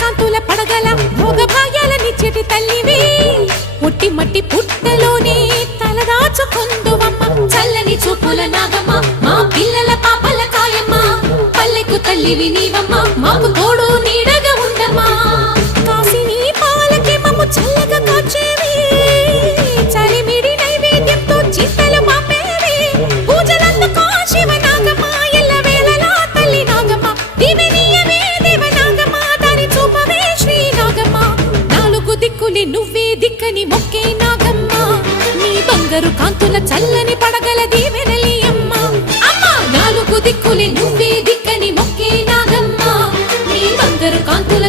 కాంతుల పడగల భోగ భాగ్యాలనిచ్చేటి తల్లివి పుట్టి మట్టి పుట్టలోనే తలదాచుకుందువమ్మ చల్లని చూపుల నాగమ్మ మా పిల్లల పాపల కాయమ్మ పల్లెకు తల్లివి నీవమ్మ మాకు తోడు నీడగా ఉండమ్మా కాసిని పాలకి మమ్ము చల్లగా కాచేవి చలిమిడి నైవేద్యంతో చింతలు పంపేవి పూజలందుకో శివ నాగమ్మ ఎల్ల వేళలా తల్లి నాగమ్మ దివెనీయవే దేవ నాగమ్మ దాని చూపవే శ్రీ నాగమ్మ నాలుగు దిక్కులి నువ్వే దిక్కని మొక్కే నాగమ్మ నీ బంగారు కాంతుల చల్లని పడగల దీవెనలి అమ్మ అమ్మ నాలుగు దిక్కులి నువ్వే దిక్కని మొక్కే నాగమ్మ నీ బంగారు కాంతుల